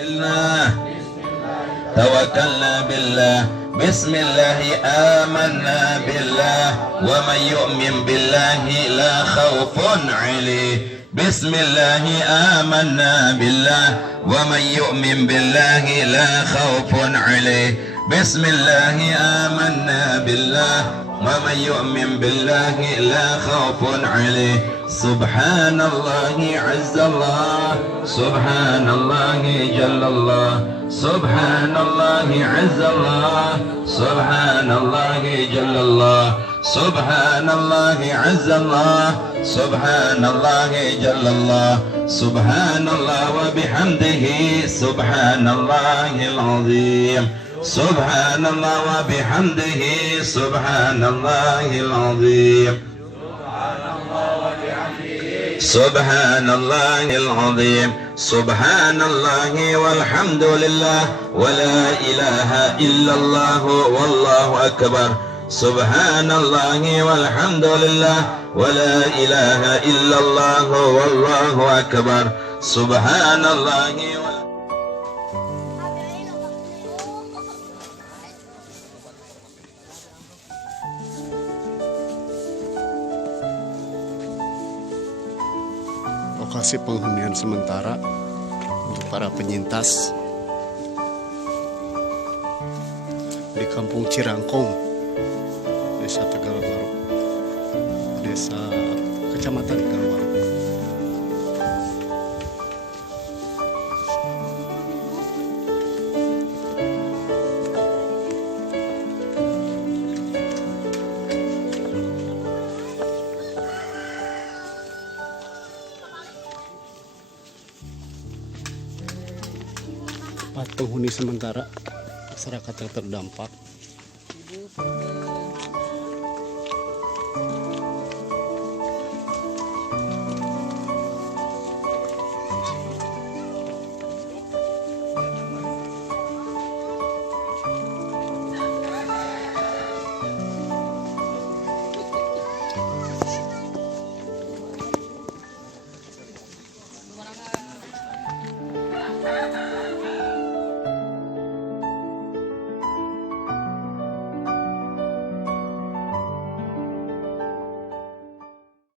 بالله توكلنا بالله بسم الله آمنا بالله ومن يؤمن بالله لا خوف عليه بسم الله آمنا بالله ومن يؤمن بالله لا خوف عليه بسم الله آمنا بالله ومن يؤمن بالله لا خوف عليه سبحان الله عز الله سبحان الله جل الله سبحان الله عز الله سبحان الله جل الله سبحان الله عز الله سبحان الله جل الله سبحان الله وبحمده سبحان الله العظيم سبحان الله وبحمده سبحان الله العظيم سبحان الله العظيم سبحان الله والحمد لله ولا إله إلا الله والله أكبر سبحان الله والحمد لله ولا إله إلا الله والله أكبر سبحان الله Lokasi penghunian sementara untuk para penyintas di Kampung Cirangkong, Desa Tegalwaru, Desa Kecamatan Tegalwaru. Penghuni sementara masyarakat yang terdampak.